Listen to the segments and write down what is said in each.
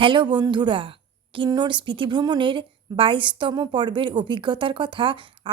Hello বন্ধুরা, কিন্নর স্মৃতিভ্রমণের 22তম পর্বের অভিজ্ঞতার কথা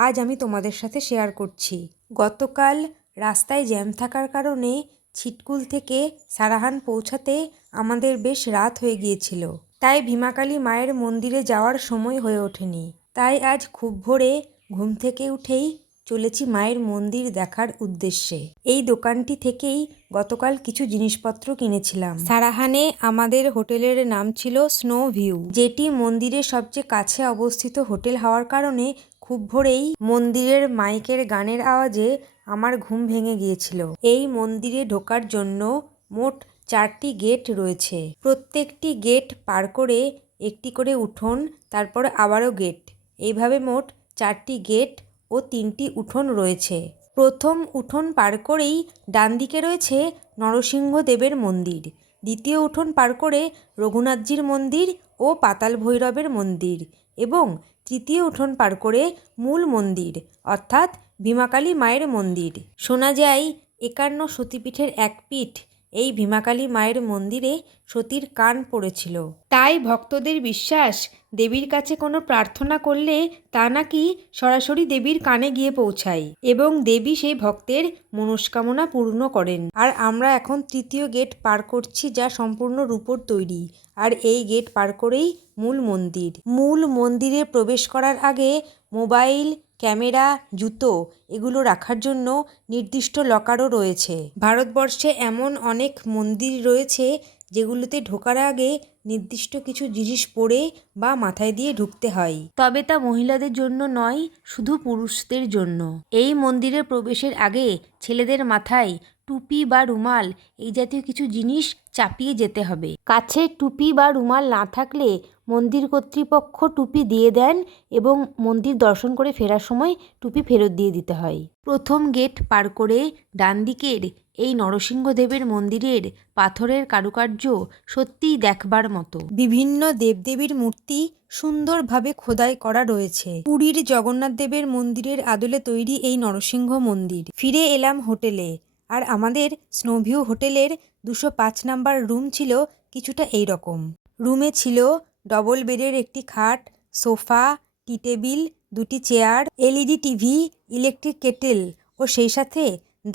আজ আমি তোমাদের সাথে শেয়ার করছি। গতকাল রাস্তায় জ্যাম থাকার কারণে ছিটকুল থেকে সারাহান পৌঁছাতে আমাদের বেশ রাত হয়ে গিয়েছিল, তাই ভীমাকালী মায়ের মন্দিরে যাওয়ার সময় হয়ে ওঠেনি। তাই আজ খুব ভোরে ঘুম থেকে উঠেই চলেছি মায়ের মন্দির দেখার উদ্দেশ্যে। এই দোকানটি থেকেই গতকাল কিছু জিনিসপত্র কিনেছিলাম। সারাহানে আমাদের হোটেলের নাম ছিল স্নো ভিউ, যেটি মন্দিরের সবচেয়ে কাছে অবস্থিত হোটেল হওয়ার কারণে খুব ভোরেই মন্দিরের মাইকের গানের আওয়াজে আমার ঘুম ভেঙে গিয়েছিল। এই মন্দিরে ঢোকার জন্য মোট 4টি গেট রয়েছে। প্রত্যেকটি গেট পার করে একটি করে উঠোন, তারপর আবারও গেট, এইভাবে মোট 4টি গেট ও 3টি উঠোন রয়েছে। প্রথম উঠোন পার করেই ডান দিকে রয়েছে নরসিংহদেবের মন্দির, দ্বিতীয় উঠোন পার করে রঘুনাথজির মন্দির ও পাতাল ভৈরবের মন্দির, এবং তৃতীয় উঠোন পার করে মূল মন্দির অর্থাৎ ভীমাকালী মায়ের মন্দির। শোনা যায় 51 সতীপীঠের এক পীঠ এই ভীমাকালী মায়ের মন্দিরে সতীর কান পড়েছিল। তাই ভক্তদের বিশ্বাস, দেবীর কাছে কোনো প্রার্থনা করলে তা নাকি সরাসরি দেবীর কানে গিয়ে পৌঁছায় এবং দেবী সেই ভক্তের মনস্কামনা পূর্ণ করেন। আর আমরা এখন তৃতীয় গেট পার করছি, যা সম্পূর্ণ রূপোর তৈরি, আর এই গেট পার করেই মূল মন্দির। মূল মন্দিরে প্রবেশ করার আগে মোবাইল, ক্যামেরা, জুতো এগুলো রাখার জন্য নির্দিষ্ট লকারও রয়েছে। ভারতবর্ষে এমন অনেক মন্দির রয়েছে যেগুলোতে ঢোকার আগে নির্দিষ্ট কিছু জিনিস পরে বা মাথায় দিয়ে ঢুকতে হয়, তবে তা মহিলাদের জন্য নয়, শুধু পুরুষদের জন্য। এই মন্দিরে প্রবেশের আগে ছেলেদের মাথায় টুপি বা রুমাল এই জাতীয় কিছু জিনিস চাপিয়ে যেতে হবে। কাছে টুপি বা রুমাল না থাকলে মন্দির কর্তৃপক্ষ টুপি দিয়ে দেন এবং মন্দির দর্শন করে ফেরার সময় টুপি ফেরত দিয়ে দিতে হয়। প্রথম গেট পার করে ডান দিকের এই নরসিংহদেবের মন্দিরের পাথরের কারুকার্য সত্যিই দেখবার মতো। বিভিন্ন দেবদেবীর মূর্তি সুন্দরভাবে খোদাই করা রয়েছে। পুরীর জগন্নাথ দেবের মন্দিরের আদলে তৈরি এই নরসিংহ মন্দির। ফিরে এলাম হোটেলে, আর আমাদের স্নোভিউ হোটেলের 205 নাম্বার রুম ছিল কিছুটা এই রকম। রুমে ছিল ডবল বেডের একটি খাট, সোফা, টি টেবিল, 2টি chair, LED TV, electric kettle ও সেই সাথে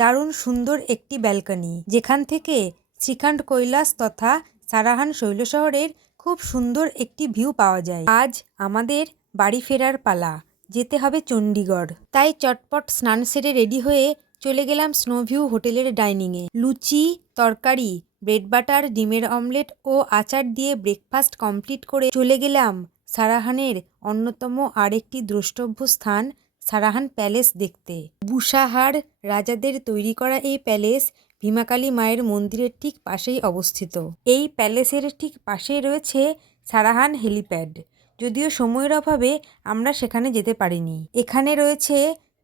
দারুণ সুন্দর একটি ব্যালকনি, যেখান থেকে শ্রীকান্ত কৈলাস তথা সারাহান শৈলশহরের খুব সুন্দর একটি ভিউ পাওয়া যায়। আজ আমাদের বাড়ি ফেরার পালা, যেতে হবে চণ্ডীগড়। তাই চটপট স্নান সেরে রেডি হয়ে চলে গেলাম স্নোভিউ হোটেলের ডাইনিংয়ে। লুচি, তরকারি, ব্রেড বাটার, ডিমের অমলেট ও আচার দিয়ে ব্রেকফাস্ট কমপ্লিট করে চলে গেলাম সারাহানের অন্যতম আরেকটি দ্রষ্টব্য স্থান সারাহান প্যালেস দেখতে। বুসাহার রাজাদের তৈরি করা এই প্যালেস ভীমাকালী মায়ের মন্দিরের ঠিক পাশেই অবস্থিত। এই প্যালেসের ঠিক পাশেই রয়েছে সারাহান হেলিপ্যাড, যদিও সময়ের অভাবে আমরা সেখানে যেতে পারিনি। এখানে রয়েছে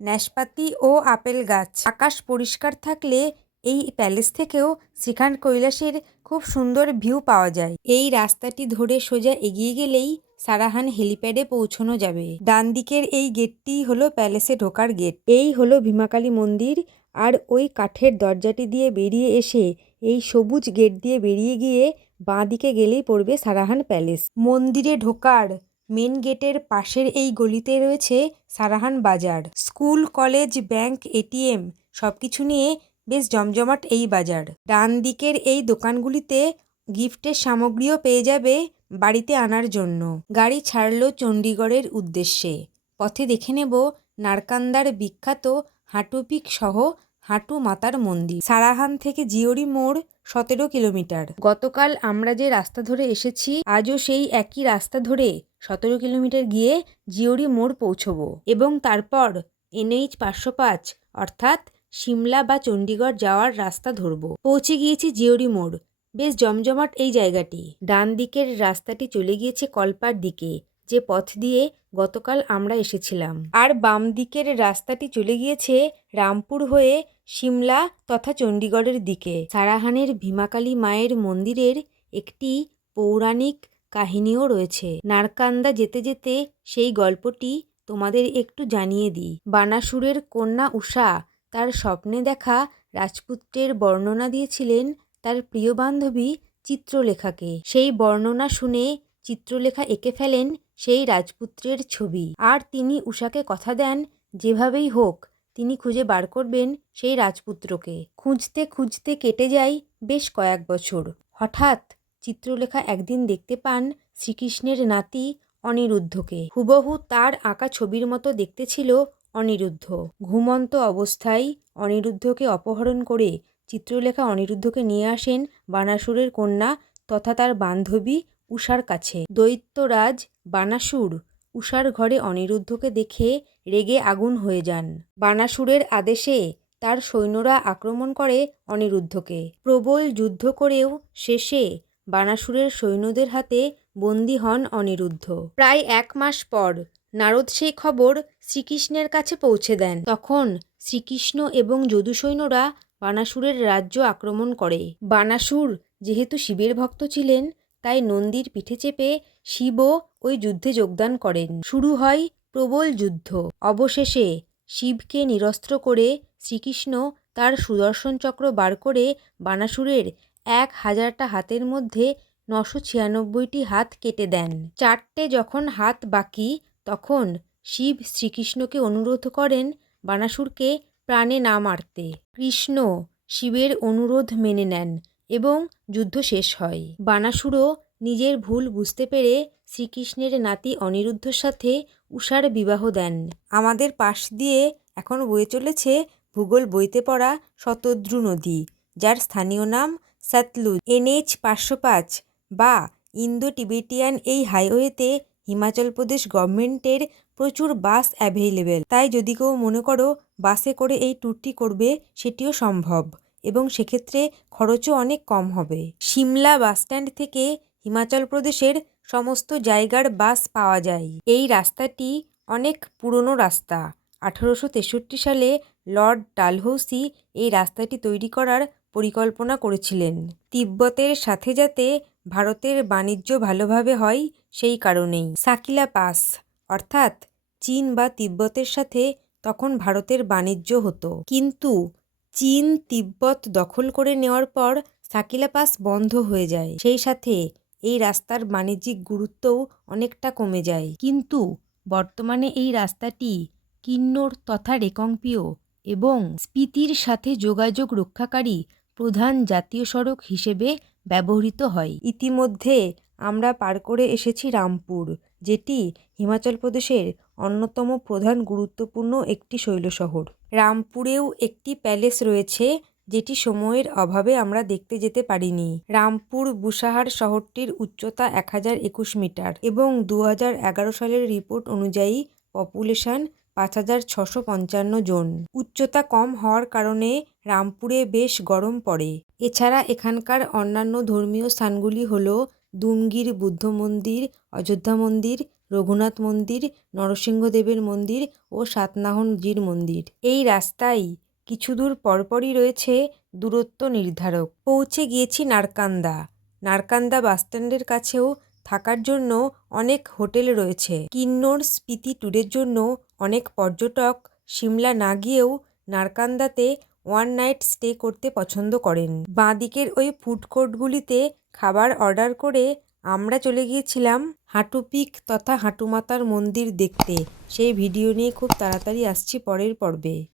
নাশপাতি ও আপেল গাছ। আকাশ পরিষ্কার থাকলে এই প্যালেস থেকেও শ্রীকান্ত কৈলাসের খুব সুন্দর ভিউ পাওয়া যায়। এই রাস্তাটি ধরে সোজা এগিয়ে গেলেই সারাহান হেলিপ্যাডে পৌঁছানো যাবে। ডান দিকের এই গেটটি হলো প্যালেসে ঢোকার গেট। এই হলো ভীমাকালী মন্দির, আর ওই কাঠের দরজাটি দিয়ে বেরিয়ে এসে এই সবুজ গেট দিয়ে বেরিয়ে গিয়ে বাঁ দিকে গেলেই পড়বে সারাহান প্যালেস। মন্দিরে ঢোকার মেন গেটের পাশের এই গলিতে রয়েছে সারাহান বাজার। স্কুল, কলেজ, ব্যাংক, এটিএম সবকিছু নিয়ে বেশ জমজমাট এই বাজার। ডান দিকের এই দোকানগুলিতে গিফটের সামগ্রীও পেয়ে যাবে বাড়িতে আনার জন্য। গাড়ি ছাড়লো চণ্ডীগড়ের উদ্দেশ্যে। পথে দেখে নেব নারকান্দার বিখ্যাত হাঁটু পিক সহ হাঁটু মাতার মন্দির। সারাহান থেকে জিওরি মোড় 17 কিলোমিটার। গতকাল আমরা যে রাস্তা ধরে এসেছি, আজও সেই একই রাস্তা ধরে 17 কিলোমিটার গিয়ে জিওরি মোড় পৌঁছবো এবং তারপর NH 505 অর্থাৎ সিমলা বা চণ্ডীগড় যাওয়ার রাস্তা ধরবো। পৌঁছে গিয়েছি জিওরি মোড়। বেশ জমজমাট এই জায়গাটি। ডান দিকের রাস্তাটি চলে গিয়েছে কলপার দিকে, যে পথ দিয়ে গতকাল আমরা এসেছিলাম, আর বাম দিকের রাস্তাটি চলে গিয়েছে রামপুর হয়ে সিমলা তথা চণ্ডীগড়ের দিকে। সারাহানের ভীমাকালী মায়ের মন্দিরের একটি পৌরাণিক কাহিনীও রয়েছে। নারকান্দা যেতে যেতে সেই গল্পটি তোমাদের একটু জানিয়ে দিই। বানাসুরের কন্যা উষা তার স্বপ্নে দেখা রাজপুত্রের বর্ণনা দিয়েছিলেন তার প্রিয় বান্ধবী চিত্রলেখাকে। সেই বর্ণনা শুনে চিত্রলেখা এঁকে ফেলেন সেই রাজপুত্রের ছবি। আর তিনি উষাকে কথা দেন যেভাবেই হোক তিনি খুঁজে বার করবেন সেই রাজপুত্রকে। খুঁজতে খুঁজতে কেটে যায় বেশ কয়েক বছর। হঠাৎ চিত্রলেখা একদিন দেখতে পান শ্রীকৃষ্ণের নাতি অনিরুদ্ধকে। হুবহু তার আঁকা ছবির মতো দেখতে ছিল অনিরুদ্ধ। ঘুমন্ত অবস্থায় অনিরুদ্ধকে অপহরণ করে চিত্রলেখা অনিরুদ্ধকে নিয়ে আসেন বানাসুরের কন্যা তথা তার বান্ধবী উষার কাছে। দৈত্যরাজ বানাসুর উষার ঘরে অনিরুদ্ধকে দেখে রেগে আগুন হয়ে যান। বানাসুরের আদেশে তার সৈন্যরা আক্রমণ করে অনিরুদ্ধকে। প্রবল যুদ্ধ করেও শেষে বানাসুরের সৈন্যদের হাতে বন্দী হন অনিরুদ্ধ। প্রায় 1 মাস পর নারদ সেই খবর শ্রীকৃষ্ণের কাছে পৌঁছে দেন। তখন শ্রীকৃষ্ণ এবং যদু সৈন্যরা বানাসুরের রাজ্য আক্রমণ করে। বানাসুর যেহেতু শিবের ভক্ত ছিলেন তাই নন্দীর পিঠে চেপে শিবও ওই যুদ্ধে যোগদান করেন। শুরু হয় প্রবল যুদ্ধ। অবশেষে শিবকে নিরস্ত্র করে শ্রীকৃষ্ণ তার সুদর্শন চক্র বার করে বানাসুরের 1000টা হাতের মধ্যে 996টি হাত কেটে দেন। 4টে যখন হাত বাকি তখন শিব শ্রীকৃষ্ণকে অনুরোধ করেন বানাসুরকে প্রাণে না মারতে। কৃষ্ণ শিবের অনুরোধ মেনে নেন এবং যুদ্ধ শেষ হয়। বানাসুরও নিজের ভুল বুঝতে পেরে শ্রীকৃষ্ণের নাতি অনিরুদ্ধর সাথে উষার বিবাহ দেন। আমাদের পাশ দিয়ে এখন বয়ে চলেছে ভূগোল বইতে পড়া শতদ্রু নদী, যার স্থানীয় নাম সতলুজ। NH 505 বা ইন্দো টিবেটিয়ান এই হাইওয়েতে হিমাচল প্রদেশ গভর্নমেন্টের প্রচুর বাস অ্যাভেইলেবল। তাই যদি কেউ মনে করো বাসে করে এই ট্যুরটি করবে সেটিও সম্ভব এবং সেক্ষেত্রে খরচও অনেক কম হবে। সিমলা বাসস্ট্যান্ড থেকে হিমাচল প্রদেশের সমস্ত জায়গার বাস পাওয়া যায়। এই রাস্তাটি অনেক পুরনো রাস্তা। 1863 সালে লর্ড ডালহৌসি এই রাস্তাটি তৈরি করার পরিকল্পনা করেছিলেন তিব্বতের সাথে যাতে ভারতের বাণিজ্য ভালোভাবে হয় সেই কারণেই। সাকিলা পাস অর্থাৎ চীন বা তিব্বতের সাথে তখন ভারতের বাণিজ্য হতো, কিন্তু চীন তিব্বত দখল করে নেওয়ার পর সাকিলা পাস বন্ধ হয়ে যায়। সেই সাথে এই রাস্তার বাণিজ্যিক গুরুত্বও অনেকটা কমে যায়। কিন্তু বর্তমানে এই রাস্তাটি কিন্নর তথা রেকংপিও এবং স্পিতির সাথে যোগাযোগ রক্ষাকারী প্রধান জাতীয় সড়ক হিসেবে ব্যবহৃত হয়। ইতিমধ্যে আমরা পার করে এসেছি রামপুর, যেটি হিমাচল প্রদেশের অন্যতম প্রধান গুরুত্বপূর্ণ একটি শৈলশহর। রামপুরেও একটি প্যালেস রয়েছে যেটি সময়ের অভাবে আমরা দেখতে যেতে পারিনি। রামপুর বুসাহার শহরটির উচ্চতা 1021 মিটার এবং 2011 সালের রিপোর্ট অনুযায়ী পপুলেশন 5655 জন। উচ্চতা কম হওয়ার কারণে রামপুরে বেশ গরম পড়ে। এছাড়া এখানকার অন্যান্য ধর্মীয় স্থানগুলি হল দুমগির বুদ্ধ মন্দির, অযোধ্যা মন্দির, রঘুনাথ মন্দির, নরসিংহদেবের মন্দির ও সাতনাহনজির মন্দির। এই রাস্তায় কিছু দূর পরপরই রয়েছে দূরত্ব নির্ধারক। পৌঁছে গিয়েছি নারকান্দা। নারকান্দা বাসস্ট্যান্ডের কাছেও থাকার জন্য অনেক হোটেল রয়েছে। কিন্নর স্পিতি ট্যুরের জন্য অনেক পর্যটক সিমলা না গিয়েও নারকান্দাতে 1 নাইট স্টে করতে পছন্দ করেন। বাঁদিকের ওই ফুড কোর্টগুলিতে খাবার অর্ডার করে আমরা চলে গিয়েছিলাম হাঁটু পিক তথা হাঁটুমাতার মন্দির দেখতে। সেই ভিডিও নিয়ে খুব তাড়াতাড়ি আসছি পরের পর্বে।